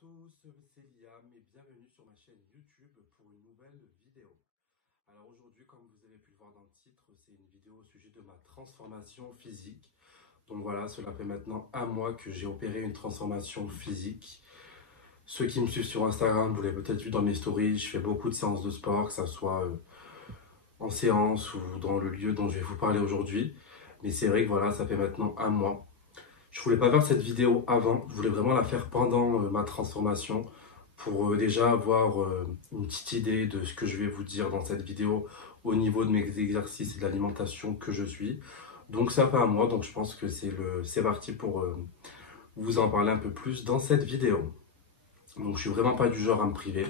tous, c'est Liam et bienvenue sur ma chaîne YouTube pour une nouvelle vidéo. Alors aujourd'hui, comme vous avez pu le voir dans le titre, c'est une vidéo au sujet de ma transformation physique. Donc voilà, cela fait maintenant un mois que j'ai opéré une transformation physique. Ceux qui me suivent sur Instagram, vous l'avez peut-être vu dans mes stories, je fais beaucoup de séances de sport, que ce soit en séance ou dans le lieu dont je vais vous parler aujourd'hui. Mais c'est vrai que voilà, ça fait maintenant un mois. Je voulais pas faire cette vidéo avant, je voulais vraiment la faire pendant ma transformation pour déjà avoir une petite idée de ce que je vais vous dire dans cette vidéo au niveau de mes exercices et de l'alimentation que je suis. Donc ça fait un mois, donc je pense que c'est parti pour vous en parler un peu plus dans cette vidéo. Donc je suis vraiment pas du genre à me priver.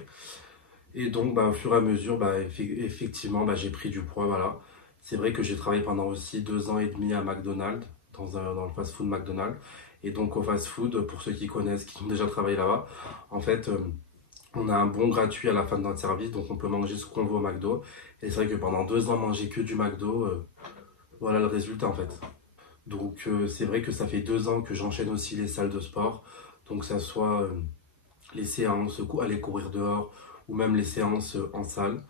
Et donc au fur et à mesure, effectivement, j'ai pris du poids, voilà. C'est vrai que j'ai travaillé pendant aussi 2 ans et demi à McDonald's, dans le fast-food McDonald's. Et donc au fast-food, pour ceux qui connaissent, qui ont déjà travaillé là-bas, en fait, on a un bon gratuit à la fin de notre service, donc on peut manger ce qu'on veut au McDo. Et c'est vrai que pendant 2 ans, manger que du McDo, voilà le résultat en fait. Donc c'est vrai que ça fait 2 ans que j'enchaîne aussi les salles de sport. Donc ça soit les séances, aller courir dehors, ou même les séances en salle.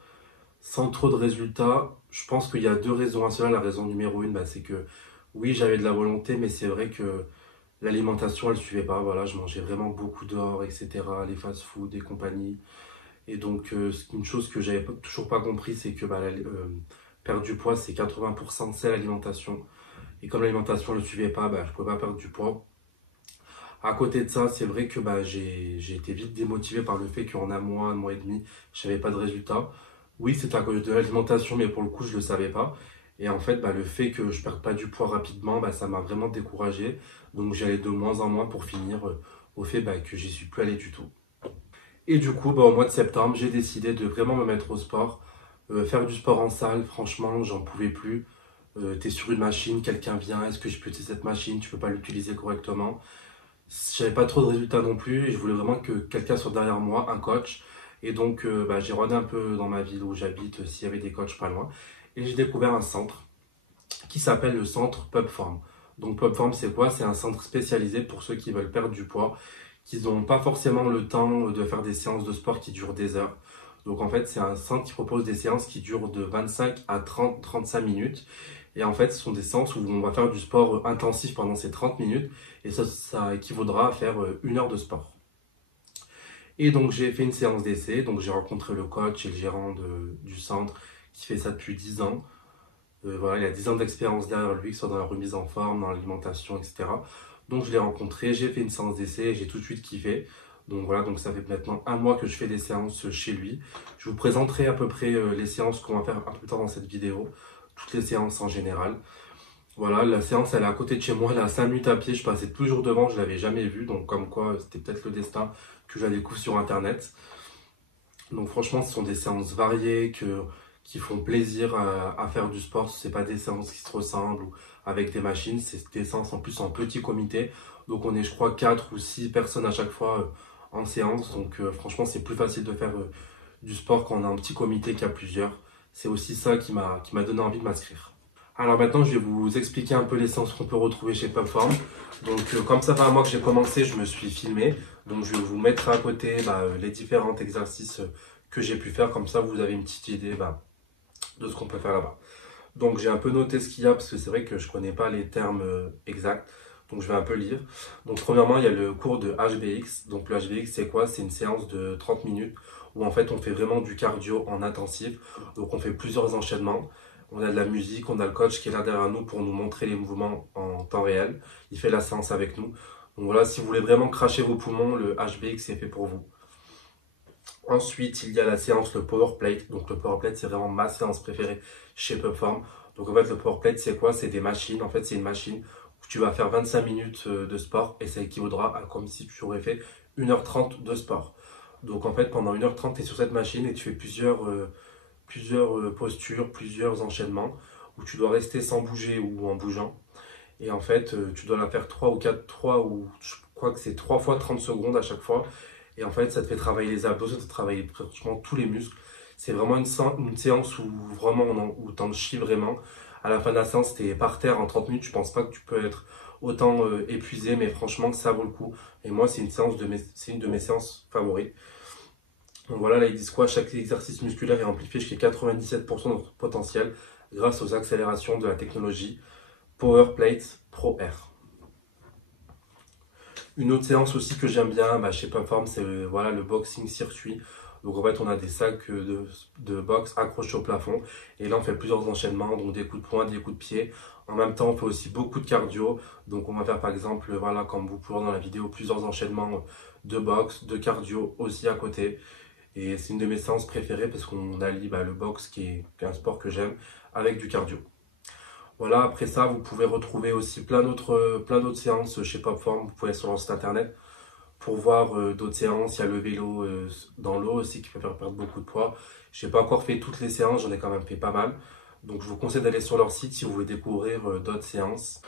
Sans trop de résultats, je pense qu'il y a deux raisons à cela. La raison numéro une, c'est que oui, j'avais de la volonté, mais c'est vrai que l'alimentation, elle ne suivait pas. Voilà, je mangeais vraiment beaucoup dehors, etc. Les fast-food et compagnie. Et donc, une chose que j'avais toujours pas compris, c'est que perdre du poids, c'est 80% c'est l'alimentation. Et comme l'alimentation ne le suivait pas, je ne pouvais pas perdre du poids. À côté de ça, c'est vrai que j'ai été vite démotivé par le fait qu'en un mois et demi, je n'avais pas de résultats. Oui, c'est à cause de l'alimentation, mais pour le coup, je ne le savais pas. Et en fait, le fait que je ne perde pas du poids rapidement, ça m'a vraiment découragé. Donc, j'allais de moins en moins pour finir au fait que j'y suis plus allé du tout. Et du coup, au mois de septembre, j'ai décidé de vraiment me mettre au sport. Faire du sport en salle, franchement, j'en pouvais plus. Tu es sur une machine, quelqu'un vient, est-ce que je peux utiliser cette machine? Tu peux pas l'utiliser correctement. J'avais pas trop de résultats non plus et je voulais vraiment que quelqu'un soit derrière moi, un coach. Et donc, j'ai rodé un peu dans ma ville où j'habite, s'il y avait des coachs pas loin. Et j'ai découvert un centre qui s'appelle le centre PubForm. Donc, PubForm, c'est quoi? C'est un centre spécialisé pour ceux qui veulent perdre du poids, qui n'ont pas forcément le temps de faire des séances de sport qui durent des heures. Donc, en fait, c'est un centre qui propose des séances qui durent de 25 à 30-35 minutes. Et en fait, ce sont des séances où on va faire du sport intensif pendant ces 30 minutes. Et ça équivaudra à faire 1 heure de sport. Et donc, j'ai fait une séance d'essai. Donc, j'ai rencontré le coach et le gérant du centre qui fait ça depuis 10 ans. Voilà, il a 10 ans d'expérience derrière lui, que ce soit dans la remise en forme, dans l'alimentation, etc. Donc, je l'ai rencontré, j'ai fait une séance d'essai et j'ai tout de suite kiffé. Donc voilà, donc ça fait maintenant un mois que je fais des séances chez lui. Je vous présenterai à peu près les séances qu'on va faire un peu plus tard dans cette vidéo. Toutes les séances en général. Voilà, la séance elle est à côté de chez moi, elle est à 5 minutes à pied, je passais toujours devant, je l'avais jamais vue, donc comme quoi c'était peut-être le destin que je la découvre sur internet. Donc franchement, ce sont des séances variées qui font plaisir à faire du sport, ce n'est pas des séances qui se ressemblent ou avec des machines, c'est des séances en plus en petit comité. Donc on est je crois 4 ou 6 personnes à chaque fois en séance, donc franchement c'est plus facile de faire du sport quand on a un petit comité qu'à plusieurs. C'est aussi ça qui m'a donné envie de m'inscrire. Alors maintenant, je vais vous expliquer un peu les séances qu'on peut retrouver chez PubForm. Donc comme ça fait un mois que j'ai commencé, je me suis filmé. Donc je vais vous mettre à côté les différents exercices que j'ai pu faire. Comme ça, vous avez une petite idée de ce qu'on peut faire là-bas. Donc j'ai un peu noté ce qu'il y a parce que c'est vrai que je ne connais pas les termes exacts. Donc je vais un peu lire. Donc premièrement, il y a le cours de HBX. Donc le HBX, c'est quoi? C'est une séance de 30 minutes où en fait on fait vraiment du cardio en intensif. Donc on fait plusieurs enchaînements. On a de la musique, on a le coach qui est là derrière nous pour nous montrer les mouvements en temps réel. Il fait la séance avec nous. Donc voilà, si vous voulez vraiment cracher vos poumons, le HBX est fait pour vous. Ensuite, il y a la séance, le Power Plate. Donc le Power Plate, c'est vraiment ma séance préférée chez PubForm. Donc en fait, le Power Plate, c'est quoi? C'est des machines. En fait, c'est une machine où tu vas faire 25 minutes de sport et ça équivaudra à comme si tu aurais fait 1h30 de sport. Donc en fait, pendant 1h30, tu es sur cette machine et tu fais plusieurs postures, plusieurs enchaînements où tu dois rester sans bouger ou en bougeant. Et en fait, tu dois la faire 3 ou je crois que c'est 3 fois 30 secondes à chaque fois. Et en fait, ça te fait travailler les abdos, ça te fait travailler pratiquement tous les muscles. C'est vraiment une séance où vraiment où t'en chies vraiment. À la fin de la séance, tu es par terre en 30 minutes, je pense pas que tu peux être autant épuisé, mais franchement, ça vaut le coup. Et moi, c'est une de mes séances favorites. Donc voilà, là, ils disent quoi? Chaque exercice musculaire est amplifié jusqu'à 97% de notre potentiel grâce aux accélérations de la technologie Power Plate Pro Air. Une autre séance aussi que j'aime bien chez Pumform, c'est voilà, le boxing circuit. Donc en fait, on a des sacs de boxe accrochés au plafond. Et là, on fait plusieurs enchaînements, donc des coups de poing, des coups de pied. En même temps, on fait aussi beaucoup de cardio. Donc on va faire par exemple, voilà, comme vous pouvez voir dans la vidéo, plusieurs enchaînements de boxe, de cardio aussi à côté. Et c'est une de mes séances préférées parce qu'on allie le boxe, qui est un sport que j'aime, avec du cardio. Voilà, après ça, vous pouvez retrouver aussi plein d'autres séances chez Popform. Vous pouvez aller sur leur site internet pour voir d'autres séances. Il y a le vélo dans l'eau aussi qui peut faire perdre beaucoup de poids. Je n'ai pas encore fait toutes les séances, j'en ai quand même fait pas mal. Donc je vous conseille d'aller sur leur site si vous voulez découvrir d'autres séances.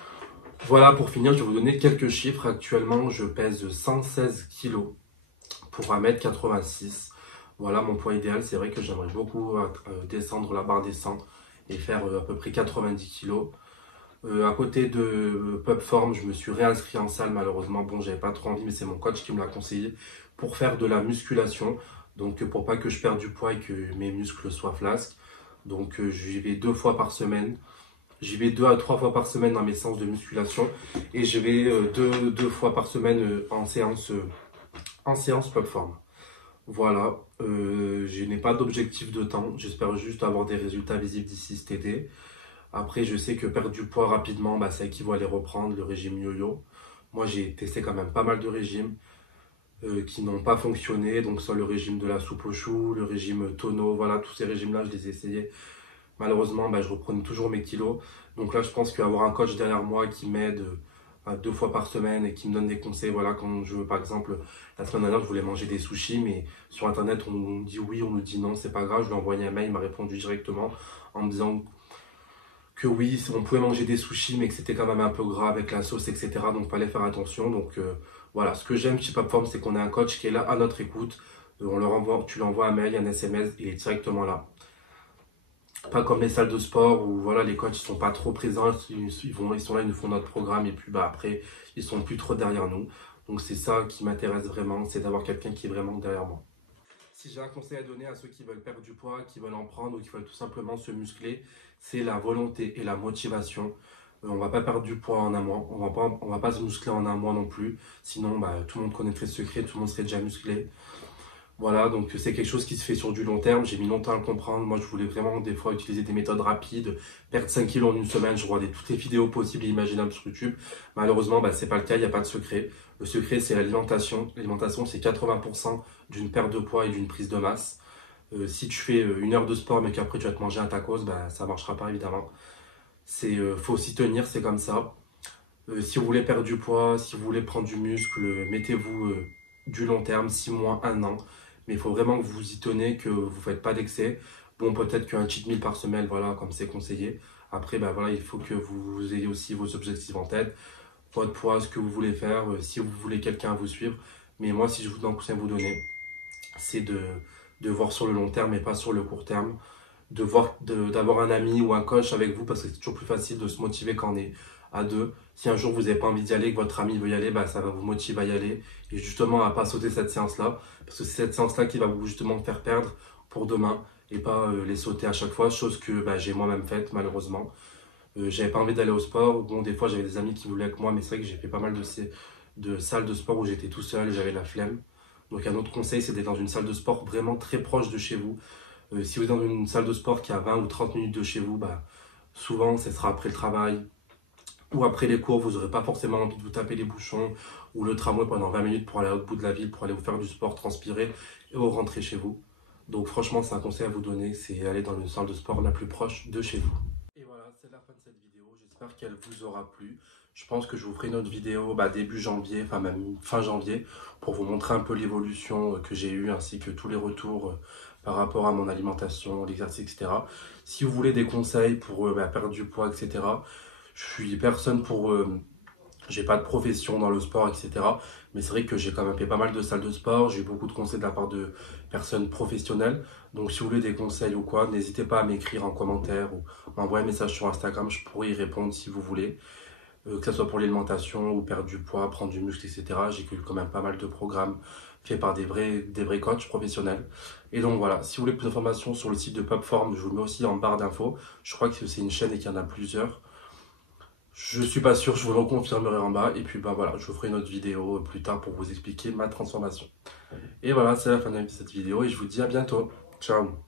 Voilà, pour finir, je vais vous donner quelques chiffres. Actuellement, je pèse 116 kg pour 1m86. Voilà, mon poids idéal, c'est vrai que j'aimerais beaucoup descendre la barre des 100 et faire à peu près 90 kg. À côté de Pubform, je me suis réinscrit en salle malheureusement. Bon, j'avais pas trop envie, mais c'est mon coach qui me l'a conseillé pour faire de la musculation. Donc, pour pas que je perde du poids et que mes muscles soient flasques. Donc, j'y vais 2 fois par semaine. J'y vais 2 à 3 fois par semaine dans mes séances de musculation. Et je vais 2 fois par semaine en séance Pubform. Voilà, je n'ai pas d'objectif de temps. J'espère juste avoir des résultats visibles d'ici cet été. Après, je sais que perdre du poids rapidement, ça équivaut à les reprendre, le régime yo-yo. Moi, j'ai testé quand même pas mal de régimes qui n'ont pas fonctionné. Donc, soit le régime de la soupe aux choux, le régime tonneau, voilà, tous ces régimes-là, je les ai essayés. Malheureusement, je reprenais toujours mes kilos. Donc là, je pense qu'avoir un coach derrière moi qui m'aide 2 fois par semaine et qui me donne des conseils, voilà, quand je veux, par exemple, la semaine dernière, je voulais manger des sushis, mais sur Internet, on nous dit oui, on nous dit non, c'est pas grave. Je lui ai envoyé un mail, il m'a répondu directement en me disant que oui, on pouvait manger des sushis, mais que c'était quand même un peu gras avec la sauce, etc. Donc, il fallait faire attention. Donc, voilà, ce que j'aime chez Popform, c'est qu'on a un coach qui est là à notre écoute. Tu lui envoies un mail, un SMS, il est directement là. Pas comme les salles de sport où voilà, les coachs ne sont pas trop présents, ils sont là, ils nous font notre programme et puis après, ils sont plus trop derrière nous. Donc, c'est ça qui m'intéresse vraiment, c'est d'avoir quelqu'un qui est vraiment derrière moi. Si j'ai un conseil à donner à ceux qui veulent perdre du poids, qui veulent en prendre ou qui veulent tout simplement se muscler, c'est la volonté et la motivation. On ne va pas perdre du poids en un mois, on va pas se muscler en un mois non plus. Sinon, tout le monde connaîtrait ce secret, tout le monde serait déjà musclé. Voilà, donc c'est quelque chose qui se fait sur du long terme. J'ai mis longtemps à le comprendre. Moi, je voulais vraiment des fois utiliser des méthodes rapides, perdre 5 kilos en une semaine. Je regardais toutes les vidéos possibles et imaginables sur YouTube. Malheureusement, ce n'est pas le cas, il n'y a pas de secret. Le secret, c'est l'alimentation. L'alimentation, c'est 80% d'une perte de poids et d'une prise de masse. Si tu fais 1 heure de sport, mais qu'après tu vas te manger un tacos, ça ne marchera pas évidemment. Faut s'y tenir, c'est comme ça. Si vous voulez perdre du poids, si vous voulez prendre du muscle, mettez-vous du long terme, 6 mois, 1 an. Mais il faut vraiment que vous y tenez, que vous ne faites pas d'excès. Bon, peut-être qu'un cheat meal par semaine, voilà, comme c'est conseillé. Après, voilà, il faut que vous ayez aussi vos objectifs en tête, votre poids, ce que vous voulez faire, si vous voulez quelqu'un à vous suivre. Mais moi, si je vous donne un conseil à vous donner, c'est de voir sur le long terme et pas sur le court terme. D'avoir un ami ou un coach avec vous parce que c'est toujours plus facile de se motiver quand on est à deux. Si un jour vous n'avez pas envie d'y aller, que votre ami veut y aller, ça va vous motiver à y aller et justement à ne pas sauter cette séance-là parce que c'est cette séance-là qui va vous justement faire perdre pour demain et pas les sauter à chaque fois, chose que j'ai moi-même faite malheureusement. J'avais pas envie d'aller au sport. Bon, des fois j'avais des amis qui voulaient avec moi, mais c'est vrai que j'ai fait pas mal de salles de sport où j'étais tout seul et j'avais la flemme. Donc un autre conseil, c'est d'être dans une salle de sport vraiment très proche de chez vous. Si vous êtes dans une salle de sport qui est à 20 ou 30 minutes de chez vous, souvent ce sera après le travail ou après les cours, vous n'aurez pas forcément envie de vous taper les bouchons ou le tramway pendant 20 minutes pour aller à l'autre bout de la ville, pour aller vous faire du sport, transpirer et rentrer chez vous. Donc franchement, c'est un conseil à vous donner, c'est aller dans une salle de sport la plus proche de chez vous. Et voilà, c'est la fin de cette vidéo, j'espère qu'elle vous aura plu. Je pense que je vous ferai une autre vidéo début janvier, enfin même fin janvier, pour vous montrer un peu l'évolution que j'ai eue ainsi que tous les retours par rapport à mon alimentation, l'exercice, etc. Si vous voulez des conseils pour perdre du poids, etc., je suis personne pour... j'ai pas de profession dans le sport, etc. Mais c'est vrai que j'ai quand même fait pas mal de salles de sport, j'ai eu beaucoup de conseils de la part de personnes professionnelles. Donc si vous voulez des conseils ou quoi, n'hésitez pas à m'écrire en commentaire ou m'envoyer un message sur Instagram, je pourrais y répondre si vous voulez. que ce soit pour l'alimentation ou perdre du poids, prendre du muscle, etc. J'ai quand même pas mal de programmes faits par des vrais coachs professionnels. Et donc voilà, si vous voulez plus d'informations sur le site de Popform, je vous le mets aussi en barre d'infos. Je crois que c'est une chaîne et qu'il y en a plusieurs. Je suis pas sûr, je vous le reconfirmerai en bas. Et puis bah voilà, je vous ferai une autre vidéo plus tard pour vous expliquer ma transformation. Et voilà, c'est la fin de cette vidéo et je vous dis à bientôt. Ciao.